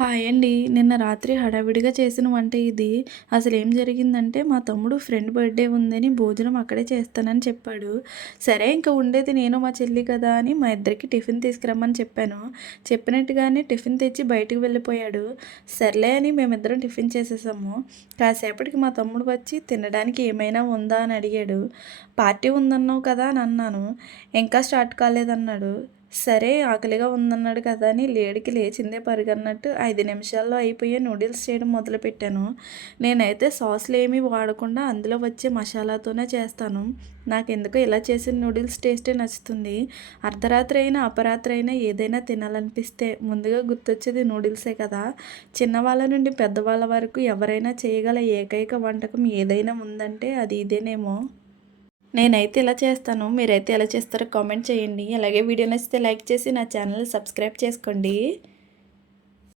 Hi అండి. నిన్న రాత్రి హడావిడిగా చేసిన వంట ఇది. అసలేం జరిగిందంటే, మా తమ్ముడు ఫ్రెండ్ బర్త్‌డే ఉందని భోజనం అక్కడే చేస్తానని చెప్పాడు. సరే ఇంక ఉండేది నేను, మా చెల్లి కదా అని మా ఇద్దరికి టిఫిన్ తీసుకురమ్మని చెప్పాను. చెప్పినట్టుగానే టిఫిన్ తెచ్చి బయటికి వెళ్ళిపోయాడు. సర్లే అని మేమిద్దరం టిఫిన్ చేసేసాము. కాసేపటికి మా తమ్ముడు వచ్చి తినడానికి ఏమైనా ఉందా అని అడిగాడు. పార్టీ ఉందన్నావు కదా అని అన్నాను. ఇంకా స్టార్ట్ కాలేదన్నాడు. సరే ఆకలిగా ఉందన్నాడు కదా అని లేడికి లేచిందే పరుగన్నట్టు 5 నిమిషాల్లో అయిపోయే నూడిల్స్ చేయడం మొదలుపెట్టాను. నేనైతే సాస్లు ఏమీ వాడకుండా అందులో వచ్చే మసాలాతోనే చేస్తాను. నాకెందుకో ఇలా చేసిన నూడిల్స్ టేస్టే నచ్చుతుంది. అర్ధరాత్రి అయినా అపరాత్రి అయినా ఏదైనా తినాలనిపిస్తే ముందుగా గుర్తొచ్చేది నూడిల్సే కదా. చిన్నవాళ్ళ నుండి పెద్దవాళ్ళ వరకు ఎవరైనా చేయగల ఏకైక వంటకం ఏదైనా ఉందంటే అది ఇదేనేమో. నేనైతే ఇలా చేస్తాను. మీరైతే ఎలా చేస్తారో కామెంట్ చేయండి. అలాగే వీడియో నచ్చితే లైక్ చేసి నా ఛానల్‌ని సబ్స్క్రైబ్ చేసుకోండి.